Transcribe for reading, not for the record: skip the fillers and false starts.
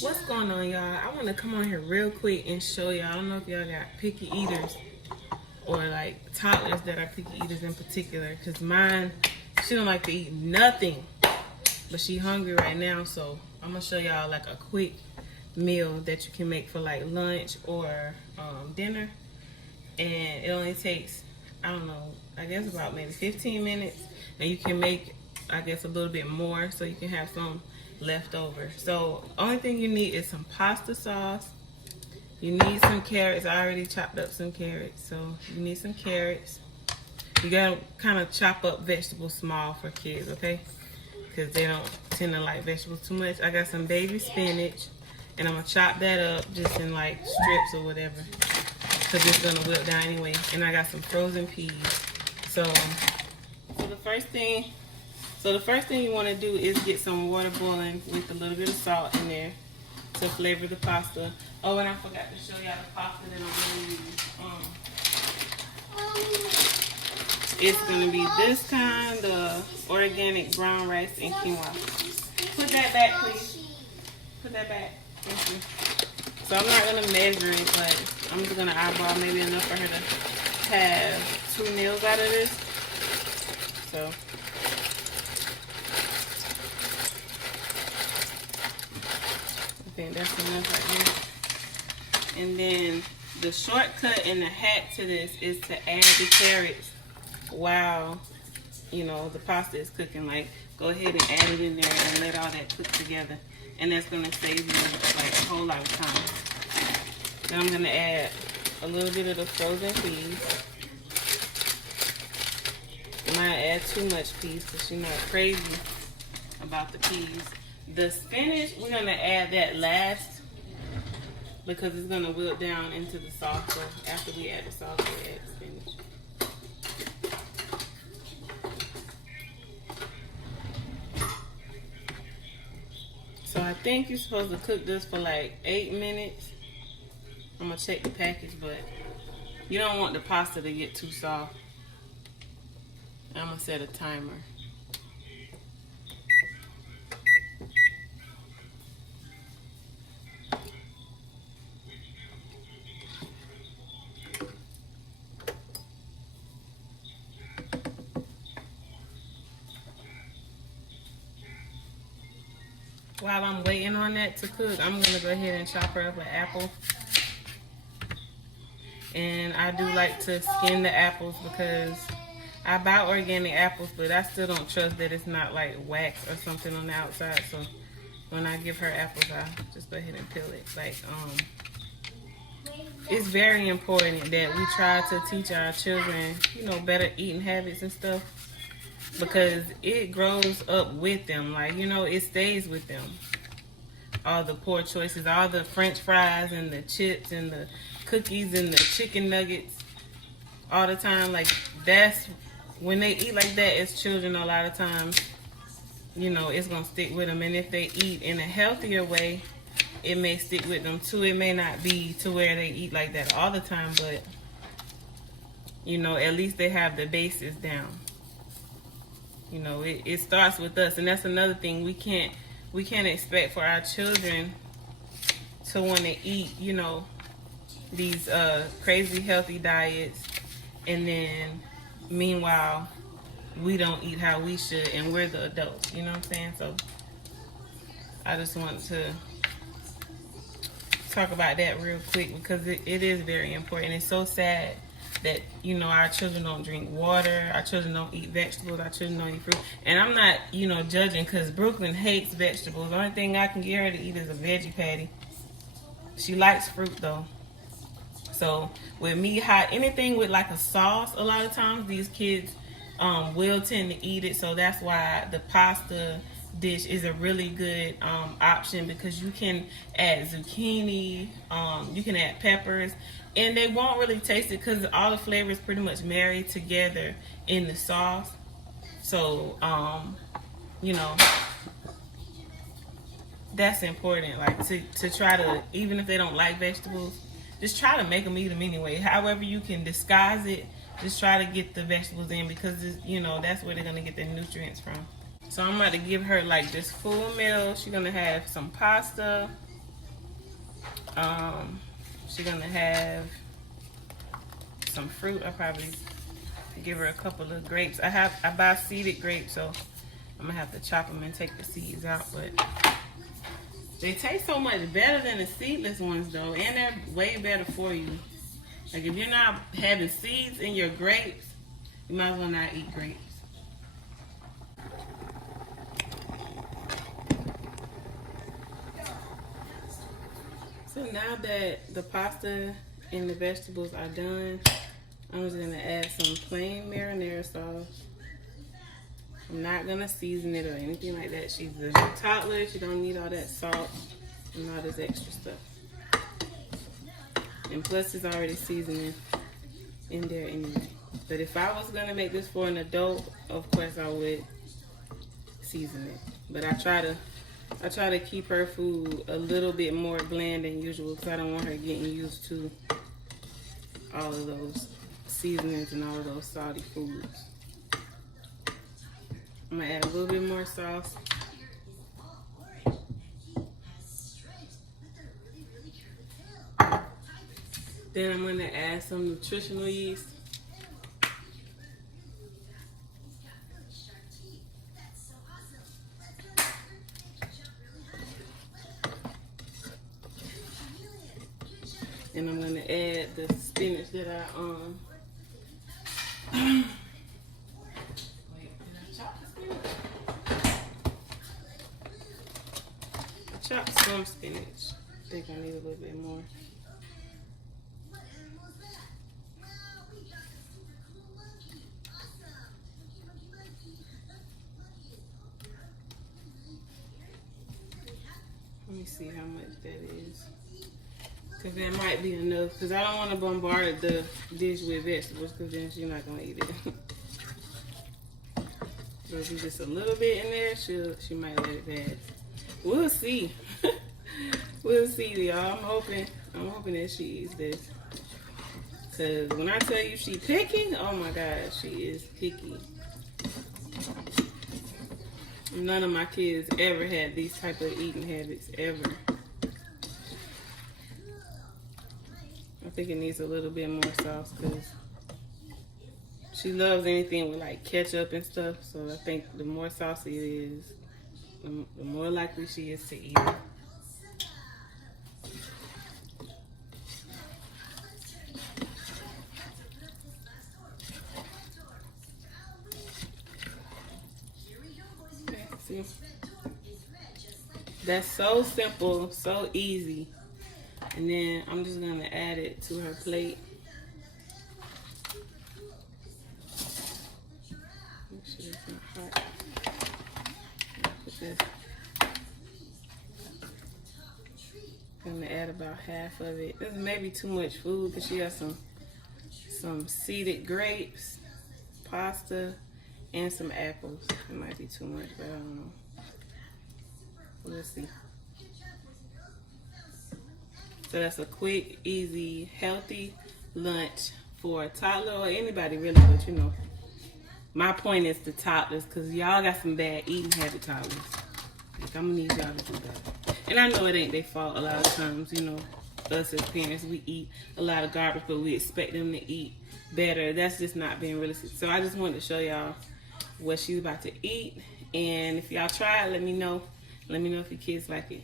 What's going on, y'all? I want to come on here real quick and show y'all. I don't know if y'all got picky eaters or like toddlers that are picky eaters in particular, because mine, she don't like to eat nothing, but she hungry right now. So I'm gonna show y'all like a quick meal that you can make for like lunch or dinner, and it only takes, I don't know, I guess about maybe 15 minutes, and you can make, I guess, a little bit more so you can have some left over. So only thing you need is some pasta sauce. You need some carrots. I already chopped up some carrots, so you need some carrots. You gotta kind of chop up vegetables small for kids, okay? Because they don't tend to like vegetables too much. I got some baby spinach, and I'm gonna chop that up just in like strips or whatever, because it's gonna wilt down anyway. And I got some frozen peas. So the first thing you want to do is get some water boiling with a little bit of salt in there to flavor the pasta. Oh, and I forgot to show y'all the pasta that I'm going to use. It's going to be this kind, the organic brown rice and quinoa. Put that back, please. Put that back. Thank you. So I'm not going to measure it, but I'm just going to eyeball maybe enough for her to have 2 meals out of this. So I think that's enough right here. And then the shortcut and the hack to this is to add the carrots while, you know, the pasta is cooking. Like, go ahead and add it in there and let all that cook together. And that's going to save you like a whole lot of time. Then I'm going to add a little bit of the frozen peas. You might add too much peas because you're not crazy about the peas. The spinach, we're going to add that last because it's going to wilt down into the sauce. So after we add the sauce, we'll add the spinach. So I think you're supposed to cook this for like 8 minutes. I'm going to check the package, but you don't want the pasta to get too soft. I'm going to set a timer. While I'm waiting on that to cook, I'm going to go ahead and chop her up an apple. And I do like to skin the apples because I buy organic apples, but I still don't trust that it's not like wax or something on the outside. So when I give her apples, I just go ahead and peel it. Like, it's very important that we try to teach our children, you know, better eating habits and stuff, because it grows up with them. Like, you know, it stays with them. All the poor choices, all the French fries and the chips and the cookies and the chicken nuggets all the time. Like, that's when they eat like that as children, a lot of times, you know, it's going to stick with them. And if they eat in a healthier way, it may stick with them too. It may not be to where they eat like that all the time, but, you know, at least they have the basis down. You know, it starts with us. And that's another thing. We can't expect for our children to want to eat, you know, these crazy healthy diets, and then meanwhile we don't eat how we should, and we're the adults, you know what I'm saying? So I just want to talk about that real quick because it is very important. It's so sad that, you know, our children don't drink water, our children don't eat vegetables, our children don't eat fruit. And I'm not, you know, judging, because Brooklyn hates vegetables. The only thing I can get her to eat is a veggie patty. She likes fruit though. So with me, anything with like a sauce, a lot of times these kids will tend to eat it. So that's why the pasta dish is a really good option, because you can add zucchini, you can add peppers, and they won't really taste it because all the flavors pretty much marry together in the sauce. So you know, that's important, like to try to, even if they don't like vegetables, just try to make them eat them anyway. However you can disguise it, just try to get the vegetables in, because, you know, that's where they're going to get the nutrients from. So I'm about to give her like this full meal. She's going to have some pasta, She's gonna have some fruit. I probably give her a couple of grapes. I buy seeded grapes, so I'm gonna have to chop them and take the seeds out. But they taste so much better than the seedless ones, though, and they're way better for you. Like if you're not having seeds in your grapes, you might as well not eat grapes. So now that the pasta and the vegetables are done, I'm just gonna add some plain marinara sauce. I'm not gonna season it or anything like that. She's a toddler, she don't need all that salt and all this extra stuff. And plus it's already seasoning in there anyway. But if I was gonna make this for an adult, of course I would season it. But I try to keep her food a little bit more bland than usual because I don't want her getting used to all of those seasonings and all of those salty foods. I'm gonna add a little bit more sauce. Then I'm gonna add some nutritional yeast. And I'm gonna add the spinach that I chopped some spinach. I think I need a little bit more. Let me see how much that is. Because that might be enough. Because I don't want to bombard the dish with vegetables because then she's not going to eat it. So if it's just a little bit in there, she might let it pass. We'll see. We'll see, y'all. I'm hoping that she eats this. Because when I tell you she picky, oh my God, she is picky. None of my kids ever had these type of eating habits, ever. I think it needs a little bit more sauce because she loves anything with like ketchup and stuff. So I think the more saucy it is, the more likely she is to eat it. Okay, see? That's so simple, so easy. And then I'm just gonna add it to her plate. Make sure it's not hot. Put this. I'm gonna add about half of it. This is maybe too much food because she has some seeded grapes, pasta, and some apples. It might be too much, but I don't know. We'll see. So that's a quick, easy, healthy lunch for a toddler or anybody really, but you know, my point is the toddlers because y'all got some bad eating habit toddlers. Like, I'm gonna need y'all to do that. And I know it ain't their fault a lot of times, you know, us as parents, we eat a lot of garbage, but we expect them to eat better. That's just not being realistic. So I just wanted to show y'all what she's about to eat. And if y'all try it, let me know. Let me know if your kids like it.